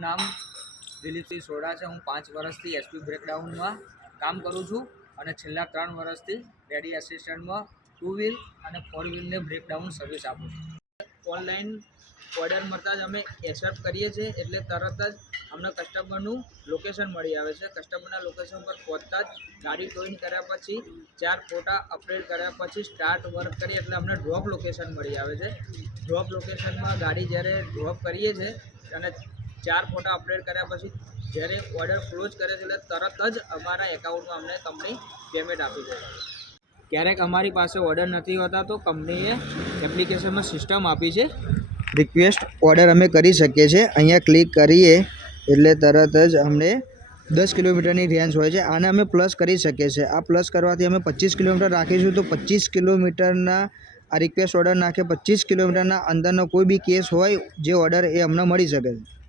મારું નામ દિલીપસિંહ સોઢા છે। હું 5 વર્ષથી એસપી બ્રેકડાઉનમાં કામ કરું છું અને છેલ્લા 3 વર્ષથી રેડી આસિસ્ટન્ટમાં 2 વ્હીલ અને 4 વ્હીલને બ્રેકડાઉન સર્વિસ આપું છું। ઓનલાઈન ઓર્ડર મળતા જ અમે એક્સેપ્ટ કરીએ છીએ, એટલે તરત જ અમને કસ્ટમરનું લોકેશન મળી આવે છે। કસ્ટમરના લોકેશન પર પહોંચતા જ ગાડી ટોઈન કર્યા પછી 4 ફોટા અપડેટ કર્યા પછી સ્ટાર્ટ વર્ક કરીએ એટલે અમને ડ્રોપ લોકેશન મળી આવે છે। ડ્રોપ લોકેશનમાં ગાડી જ્યારે ડ્રોપ કરીએ છીએ અને 4 ફોટા અપડેટ કર્યા પછી જ્યારે ઓર્ડર ક્લોઝ કરે છે એટલે તરત જ અમારા એકાઉન્ટમાં અમને કંપની પેમેન્ટ આપી દે છે। ક્યારેક અમારી પાસે ઓર્ડર નથી હોતા તો કંપનીએ એપ્લિકેશનમાં સિસ્ટમ આપી છે, રિક્વેસ્ટ ઓર્ડર અમે કરી શકીએ છીએ। અહીંયા ક્લિક કરીએ એટલે તરત જ અમને 10 કિલોમીટરની રેન્જ હોય છે, આને અમે પ્લસ કરી શકીએ છીએ। આ પ્લસ કરવાથી અમે 25 કિલોમીટર રાખીશું તો 25 કિલોમીટરના આ રિક્વેસ્ટ ઓર્ડર નાખે 25 કિલોમીટરના અંદરનો કોઈ બી કેસ હોય જે ઓર્ડર એ અમને મળી શકે છે।